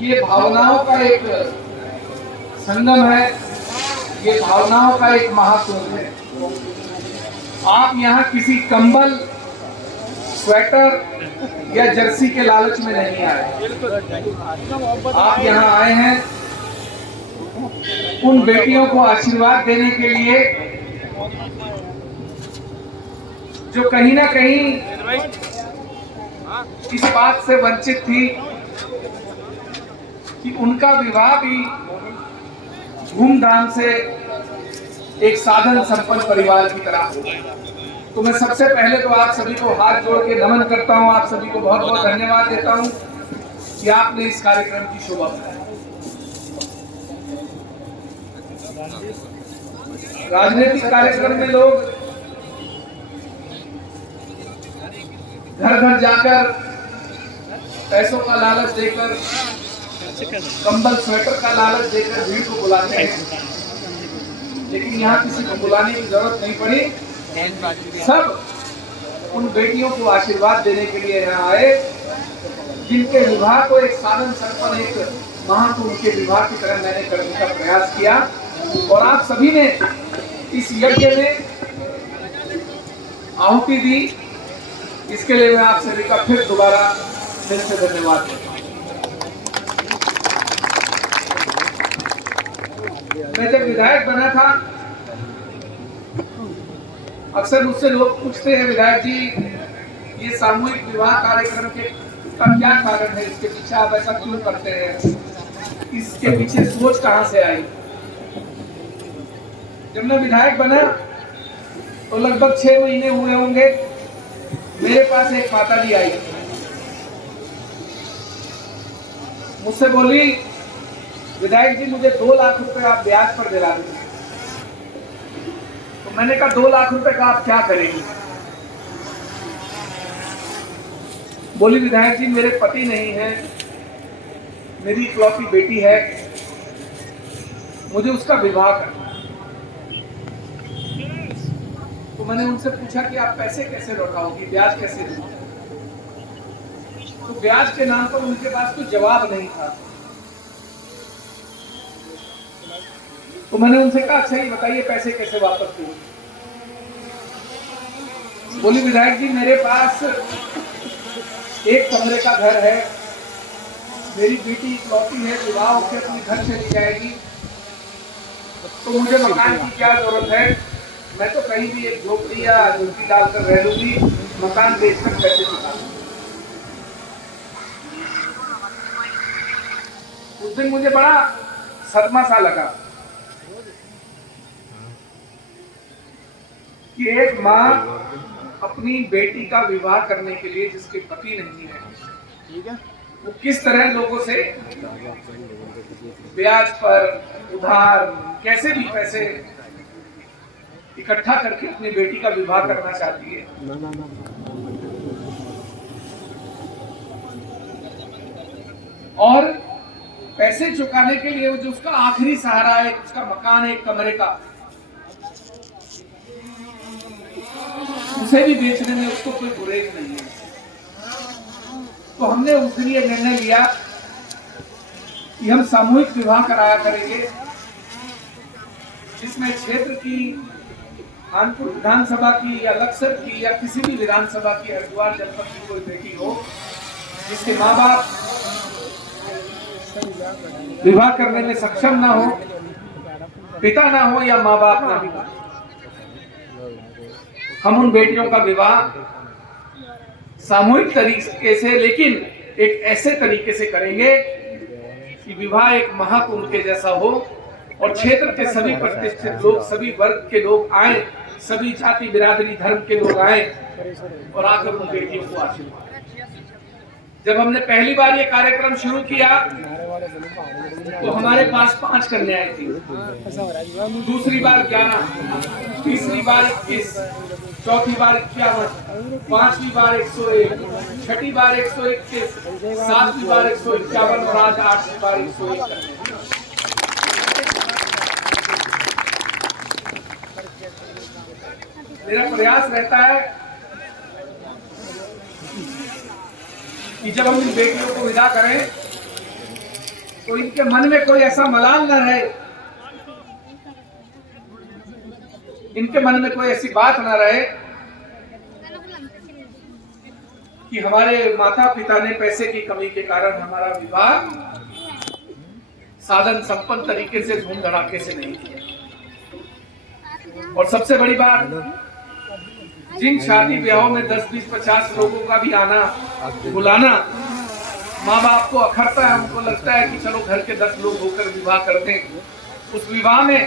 ये भावनाओं का एक संगम है, ये भावनाओं का एक महाकुंभ है। आप यहाँ किसी कंबल, स्वेटर या जर्सी के लालच में नहीं आए। आप यहाँ आए हैं उन बेटियों को आशीर्वाद देने के लिए जो कहीं ना कहीं इस बात से वंचित थी कि उनका विवाह भी धूमधाम से एक साधन संपन्न परिवार की तरह हो। तो मैं सबसे पहले तो आप सभी को हाथ जोड़ के नमन करता हूं, आप सभी को बहुत बहुत धन्यवाद देता हूं कि आपने इस कार्यक्रम की शोभा बढ़ाई। राजनीतिक कार्यक्रम में लोग घर घर जाकर पैसों का लालच देकर, कंबल स्वेटर का लालच देकर भीड़ को बुलाते हैं, लेकिन यहाँ किसी को बुलाने की जरूरत नहीं पड़ी। सब उन बेटियों को आशीर्वाद देने के लिए यहाँ आए जिनके विवाह को एक साधन संपन्न, एक महाकुंभ के विवाह की तरह मैंने करने का प्रयास किया। और आप सभी ने इस यज्ञ में आहुति दी, इसके लिए मैं आप सभी का फिर दोबारा दिल से धन्यवाद करता हूं। मैं जब विधायक बना था, अक्सर मुझसे लोग पूछते हैं, विधायक जी ये सामूहिक विवाह कार्यक्रम के का क्या कारण है, इसके पीछे आप ऐसा क्यों करते हैं, इसके पीछे सोच कहां से आई। जब मैं विधायक बना तो लगभग 6 महीने हुए होंगे, मेरे पास एक माता जी आई, मुझसे बोली, विधायक जी मुझे 2 लाख रुपए आप ब्याज पर दिला दीजिए। तो मैंने कहा 2 लाख रुपए का आप क्या करेंगे। बोली, विधायक जी मेरे पति नहीं है, मेरी इकलौती बेटी है, मुझे उसका विवाह करना। तो मैंने उनसे पूछा कि आप पैसे कैसे लौटाओगी, ब्याज कैसे दोगे। तो ब्याज के नाम पर उनके पास कोई जवाब नहीं था। तो मैंने उनसे कहा, अच्छा ये बताइए पैसे कैसे वापस दोगे। बोली, विधायक जी मेरे पास एक कमरे का घर है, मेरी बेटी इकलौती है, विवाह होकर अपने घर चली जाएगी, तो मुझे मकान की क्या जरूरत है, मैं तो कहीं भी एक झोपड़ी या झुग्गी डालकर रह लूंगी, मकान बेचकर पैसे चुका दूंगी। उस दिन मुझे बड़ा सदमा सा लगा कि एक माँ अपनी बेटी का विवाह करने के लिए जिसके पति नहीं है, वो किस तरह लोगों से ब्याज पर उधार कैसे भी पैसे इकट्ठा करके अपनी बेटी का विवाह करना चाहती है। और पैसे चुकाने के लिए जो उसका आखिरी सहारा है, उसका मकान है एक कमरे का, उसे भी बेचने में उसको कोई गुरेज नहीं है। तो हमने उस दिन ये निर्णय लिया कि हम सामूहिक विवाह कराया करेंगे, जिसमें क्षेत्र की, कानपुर विधानसभा की या लक्सर की या किसी भी विधानसभा की, हरिद्वार जनपद की कोई बेटी हो जिसके माँ बाप विवाह करने में सक्षम ना हो, पिता ना हो या माँ बाप ना हो, हम उन बेटियों का विवाह सामूहिक तरीके से, लेकिन एक ऐसे तरीके से करेंगे कि विवाह एक महाकुंभ के जैसा हो और क्षेत्र के सभी प्रतिष्ठित लोग, सभी वर्ग के लोग आए, सभी जाति बिरादरी धर्म के लोग आए और आकर उन बेटियों को आशीर्वाद। जब हमने पहली बार ये कार्यक्रम शुरू किया तो हमारे पास 5 कन्याएं थी, दूसरी बार 11, तीसरी बार 21, चौथी बार 51, पांचवी बार 101, छठी बार 121, सातवीं बार 151 और आज 8वीं बार 101। मेरा प्रयास रहता है कि जब हम इन बेटियों को विदा करें तो इनके मन में कोई ऐसा मलाल न रहे, इनके मन में कोई ऐसी बात न रहे कि हमारे माता पिता ने पैसे की कमी के कारण हमारा विवाह साधन संपन्न तरीके से धूम धड़ाके से नहीं किया। और सबसे बड़ी बात, जिन शादी ब्याहों में 10, 20, 50 लोगों का भी आना बुलाना माँ बाप को अखरता है, उनको लगता है कि चलो घर के 10 लोग होकर विवाह कर दें। उस विवाह में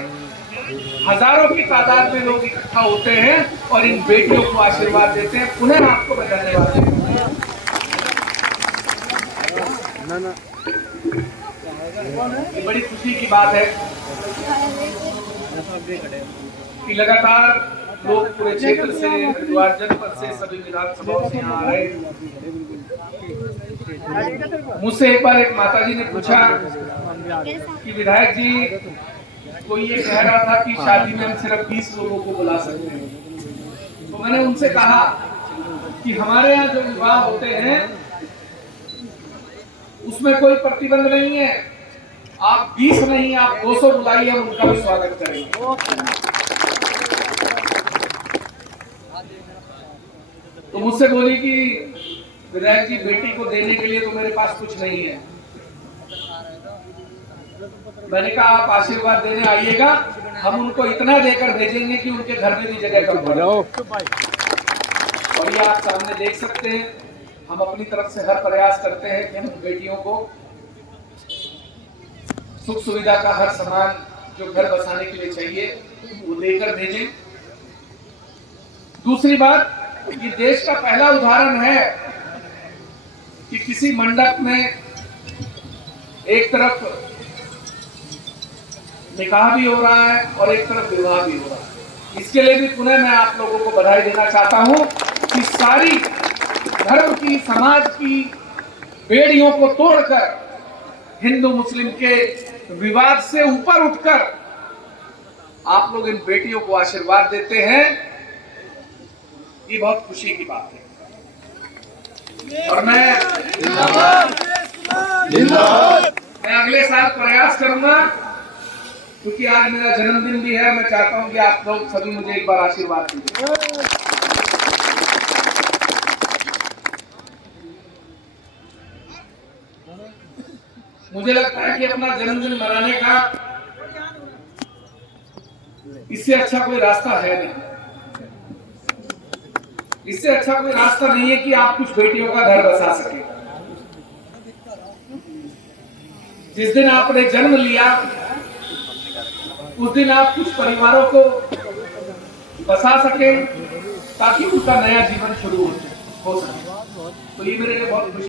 हजारों की तादाद में लोग इकट्ठा होते हैं और इन बेटियों को आशीर्वाद देते हैं। पुनः आपको मैं धन्यवाद देता हूं। ये बड़ी खुशी की बात है कि लगातार लोग पूरे क्षेत्र से, हरिद्वार जनपद से, सभी विधानसभाओं से यहाँ आ रहे हैं। मुझसे एक बार एक माताजी ने पूछा कि विधायक जी, कोई ये कह रहा था कि शादी में हम सिर्फ 20 लोगों को बुला सकते हैं। तो मैंने उनसे कहा कि हमारे यहाँ जो विवाह होते हैं उसमें कोई प्रतिबंध नहीं है, आप 20 नहीं, आप 200 बुलाइए, हम उनका भी स्वागत करेंगे। तो मुझसे बोली कि विधायक जी, बेटी को देने के लिए तो मेरे पास कुछ नहीं है। मैंने कहा आप आशीर्वाद देने आइएगा, हम उनको इतना देकर भेजेंगे कि उनके घर में भी जगह कम पड़े। और ये आप सामने देख सकते हैं, हम अपनी तरफ से हर प्रयास करते हैं कि हम बेटियों को सुख सुविधा का हर सामान जो घर बसाने के लिए चाहिए वो देकर भेजें। दूसरी बात, ये देश का पहला उदाहरण है कि किसी मंडप में एक तरफ निकाह भी हो रहा है और एक तरफ विवाह भी हो रहा है। इसके लिए भी पुनः मैं आप लोगों को बधाई देना चाहता हूं कि सारी धर्म की, समाज की बेड़ियों को तोड़कर, हिंदू मुस्लिम के विवाद से ऊपर उठकर आप लोग इन बेटियों को आशीर्वाद देते हैं। ये बहुत खुशी की बात है। और मैं अगले साल प्रयास करूंगा, क्योंकि आज मेरा जन्मदिन भी है। मैं चाहता हूं कि आप लोग सभी मुझे एक बार आशीर्वाद दीजिए। मुझे लगता है कि अपना जन्मदिन मनाने का इससे अच्छा कोई रास्ता है नहीं। इससे अच्छा कोई रास्ता नहीं है कि आप कुछ बेटियों का घर बसा सके। जिस दिन आपने जन्म लिया उस दिन आप कुछ परिवारों को बसा सके ताकि उनका नया जीवन शुरू हो सके। तो ये मेरे लिए बहुत खुशी